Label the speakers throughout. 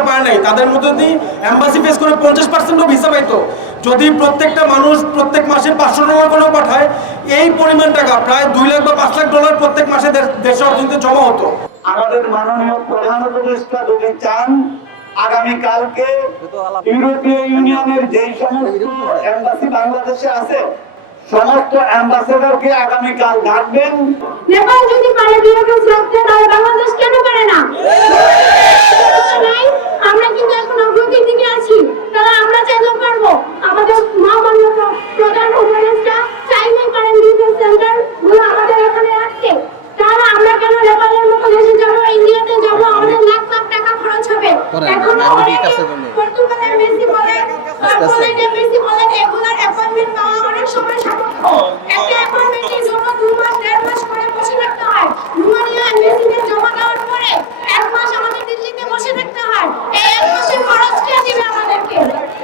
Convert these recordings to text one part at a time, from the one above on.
Speaker 1: পারে নাই তাদের মধ্যে যদি অ্যাম্বাসি ফেস করে পঞ্চাশ পার্সেন্টও ভিসা পাইতো যদি প্রত্যেকটা মানুষ প্রত্যেক মাসে পাঁচশো টাকা করেও পাঠায় এই পরিমাণ টাকা প্রায় দুই লাখ বা পাঁচ লাখ ডলার প্রত্যেক মাসে দে- দেশের অর্থনীতিতে জমা হতো।
Speaker 2: আমাদের মাননীয় প্রধান উপদেষ্টা যদি চান আগামী কালকে ইউরোপীয় ইউনিয়নের যেই সমস্ত এম্বাসি বাংলাদেশে আছে সমস্ত অ্যাম্বাসেডরকে আগামীকাল ডাকবেন।
Speaker 3: নেপাল যদি পারে বিরোধী রাখতে তাহলে বাংলাদেশ কেন পারে না? আমরা কিন্তু এখন অগ্রগতির দিকে আছি। তাহলে আমরা চাইলেও পাওয়া অনেক সময় সাপেক্ষ। একটা অ্যাপয়েন্টমেন্টের জন্য দু মাস দেড় মাস করে বসে থাকতে হয়। রুমানিয়া মেসিদের জমা দেওয়ার পরে এক মাস আমাদের দিল্লিতে বসে থাকতে হয় এই এক মাসের খরচ কে দিবে আমাদেরকে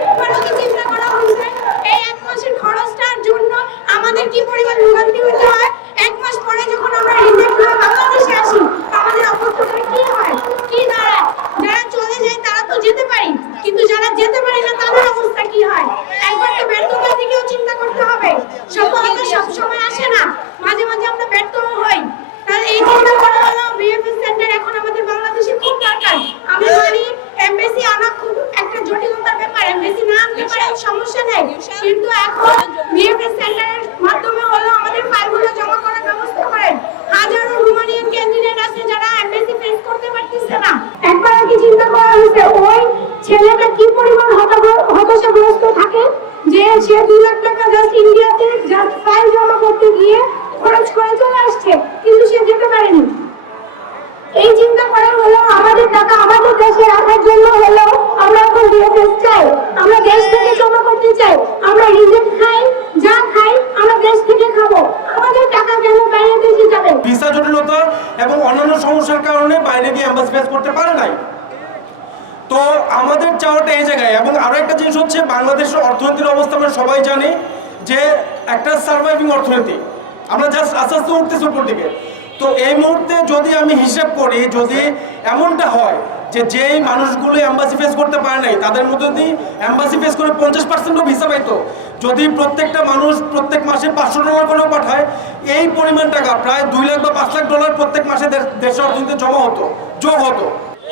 Speaker 3: এবারও কি চিন্তা করা হয়েছে এই এক মাসের খরচটার জন্য আমাদের কি পরিমাণ ভোগান্তি হতে হয় এক মাস পরে যখন আমরা রিজেক্ট হয়ে বাংলাদেশে আসি আমাদের অবস্থাটা কি হয় কি দাঁড়ায় যারা চলে যায় তারা তো যেতে পারি কিন্তু যারা যেতে পারে না তাদের অবস্থা কি হয় একবার তো ব্যর্থতার দিকেও চিন্তা করতে হবে সফলতা সব সময় আসে না মাঝে মাঝে আমরা ব্যর্থ হই তাহলে এই চিন্তা করা হলো বিএফএস সেন্টার এখন আমাদের বাংলাদেশে খুব দরকার আমি জানি এমবিসি আনা খুব একটা জটিলতার ব্যাপার এমবিসি না আনতে পারে সমস্যা নেই। কিন্তু এখন বিএফএস সেন্টারের মাধ্যমে হলো আমাদের ফাইলগুলো জমা করার ব্যবস্থা করেন। হাজারো রোমানিয়ান ক্যান্ডিডেট আছে যারা এমবিসি ফেস করতে পারতেছে না। একবার কি চিন্তা করা হয়েছে, ওই ছেলেটা কি পরিমাণ হতাশাগ্রস্ত থাকে? যে সে দুই লাখ টাকা জাস্ট ইন্ডিয়াতে জাস্ট ফাইল জমা করতে গিয়ে খরচ করে চলে আসছে, কিন্তু সে যেতে পারেনি। এই চিন্তা করা হলো আমাদের টাকা আমাদের দেশে রাখার জন্য হলো আমরা এখন বিএফএস চাই আমরা দেশ থেকে জমা করতে চাই। আমরা রিজেক্ট খাই, যা খাই, আমরা দেশ থেকে খাব। আমাদের টাকা কেন বাইরে দেশে যাবে?
Speaker 1: ভিসা জটিলতা এবং অন্যান্য সমস্যার কারণে বাইরে গিয়ে অ্যাম্বাসি ফেস করতে পারে নাই। তো আমাদের চাওয়াটা এই জায়গায়। এবং আরও একটা জিনিস হচ্ছে, বাংলাদেশের অর্থনীতির অবস্থা আমরা সবাই জানি যে একটা সার্ভাইভিং অর্থনীতি। আমরা জাস্ট আস্তে আস্তে উঠতেছি উপর দিকে। তো এই মুহূর্তে যদি আমি হিসাব করি, যদি এমনটা হয় যে যেই মানুষগুলো অ্যাম্বাসি ফেস করতে পারে নাই তাদের মধ্যে যদি অ্যাম্বাসি ফেস করে পঞ্চাশ পার্সেন্টও ভিসা পাইতো যদি প্রত্যেকটা মানুষ প্রত্যেক মাসে পাঁচশো টাকা করেও পাঠায় এই পরিমাণ টাকা প্রায় দুই লাখ বা পাঁচ লাখ ডলার প্রত্যেক মাসে দে- দেশের অর্থনীতিতে জমা হতো যোগ হতো।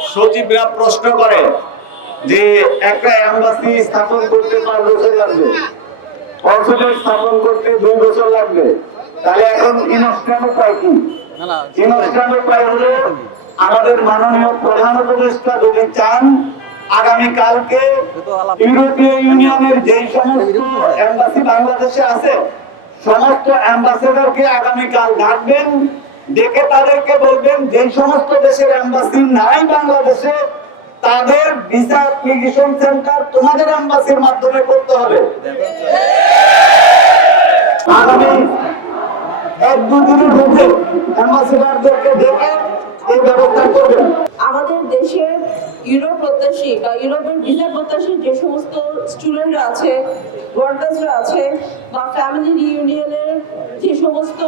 Speaker 2: সচিবরা প্রশ্ন করে যে একটা এম্বাসি স্থাপন করতে পাঁচ বছর লাগবে কনসুলেট স্থাপন করতে দুই বছর লাগবে। তাহলে এখন ইনস্ট্যান্ট উপায় কি? ইনস্ট্যান্ট উপায় হলো আমাদের মাননীয় প্রধান উপদেষ্টা যদি চান আগামী কালকে ইউরোপীয় ইউনিয়নের যে সমস্ত বাংলাদেশে আছে, সমস্ত অ্যাম্বাসেডরকে আগামীকাল ডাকবেন, ডেকে তাদেরকে বলবেন যে সমস্ত দেশের এম্বাসি নাই বাংলাদেশে, তাদের ভিসা অ্যাপ্লিকেশন সেন্টার তোমাদের অ্যাম্বাসির মাধ্যমে করতে হবে। আগামী এক দুদিনের মধ্যে অ্যাম্বাসিডারদেরকে ডেকে
Speaker 4: আমাদের দেশের ইউরোপ প্রত্যাশী বা ইউরোপের ভিসা প্রত্যাশী যে সমস্ত স্টুডেন্টরা আছে ওয়ার্কার্সরা আছে, বা ফ্যামিলি রিউনিয়নের যে সমস্ত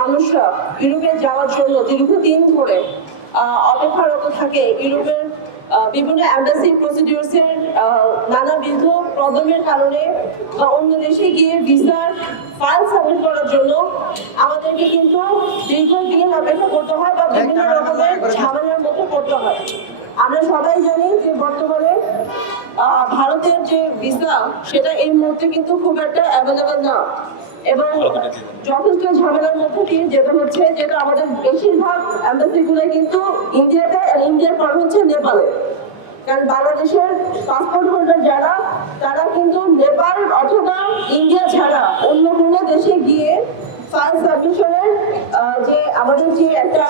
Speaker 4: মানুষরা ইউরোপে যাওয়ার জন্য দীর্ঘদিন ধরে অপেক্ষারত থাকে, ইউরোপের বিভিন্ন অ্যাম্বাসি প্রসিডিউরসের নানাবিধ প্রবলেমের কারণে বা অন্য দেশে গিয়ে ভিসার ফাইল জন্য আমাদেরকে কিন্তু দীর্ঘদিন অপেক্ষা করতে হয় বা বিভিন্ন রকমের ঝামেলার মধ্যে পড়তে হয়। আমরা সবাই জানি যে বর্তমানে ভারতের যে ভিসা সেটা এই মুহূর্তে কিন্তু খুব একটা অ্যাভেলেবেল না। এবং যথেষ্ট ঝামেলার মধ্যে দিয়ে যেতে হচ্ছে যেটা আমাদের বেশিরভাগ অ্যাম্বাসি কিন্তু ইন্ডিয়াতে ইন্ডিয়ার পর হচ্ছে নেপালে কারণ বাংলাদেশের পাসপোর্ট হোল্ডার যারা, তারা কিন্তু নেপাল অথবা ইন্ডিয়া ছাড়া অন্য কোনো দেশে গিয়ে ফাইল সাবমিশনের যে আমাদের যে একটা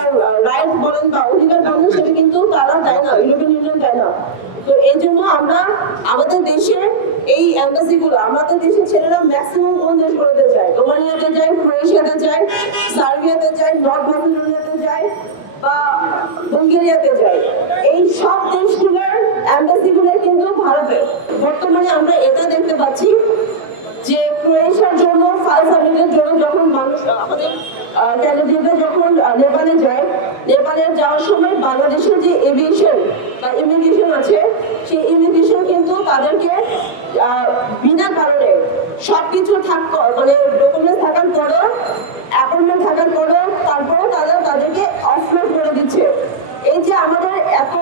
Speaker 4: রাইট বলেন বা অধিকার বলেন, সেটা কিন্তু তারা দেয় না ইউরোপিয়ান ইউনিয়ন দেয় না। তো এই জন্য আমরা আমাদের দেশে এই এম্বাসি আমাদের দেশের ছেলেরা ম্যাক্সিমাম কোন দেশগুলোতে যায়? রোমানিয়াতে যায়, ক্রোয়েশিয়াতে যায়, সার্বিয়াতে যায় নর্থ ম্যাসেডোনিয়াতে যায় বা বুলগেরিয়াতে যায়। এম্বাসি গুলো কিন্তু ভারতে বর্তমানে আমরা এটা দেখতে পাচ্ছি যে ক্রোয়েশিয়ার জন্য ফাইল সাবমিটের জন্য যখন মানুষ, আমাদের যখন নেপালে যায়, নেপালে যাওয়ার সময় বাংলাদেশের যে এভিয়েশন বা ইমিগ্রেশন আছে, সেই ইমিগ্রেশন কিন্তু তাদেরকে বিনা কারণে সবকিছু থাক মানে ডকুমেন্ট থাকার পরেও অ্যাপয়েন্টমেন্ট থাকার পরেও তারপরেও তারা তাদেরকে অফলোড করে দিচ্ছে। এই যে আমাদের এত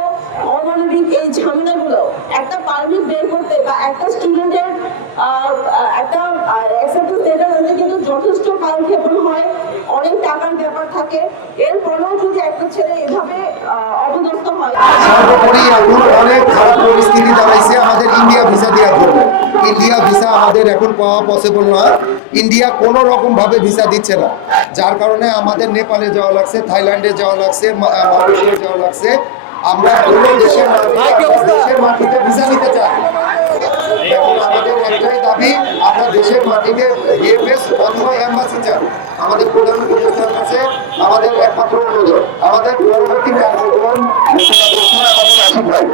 Speaker 4: অমানবিক এই ঝামেলাগুলো, একটা পারমিট বের করতে বা একটা স্টুডেন্টের একটা লেটার আনতে কিন্তু যথেষ্ট কালক্ষেপণ হয় অনেক টাকার ব্যাপার থাকে। যদি একটা ছেলে এভাবে হয়।
Speaker 5: সর্বোপরি এখন অনেক খারাপ পরিস্থিতি দাঁড়াইছে আমাদের ইন্ডিয়া ভিসা দেওয়ার জন্য। ইন্ডিয়া ভিসা আমাদের এখন পাওয়া পসিবল না ইন্ডিয়া কোনো রকম ভাবে ভিসা দিচ্ছে না। যার কারণে আমাদের নেপালে যাওয়া লাগছে, থাইল্যান্ডে যাওয়া লাগছে মালয়েশিয়া যাওয়া লাগছে। আমরা অন্য দেশের দেশের মাটিতে ভিসা নিতে চাই। আমাদের একটাই দাবি আমরা দেশের মাটিতে ডিএফএস অথবা এম্বাসি চাই। আমাদের প্রধান উপদেষ্টার কাছে আমাদের একমাত্র অনুরোধ। আমাদের পরবর্তী কার্যক্রম আমাদের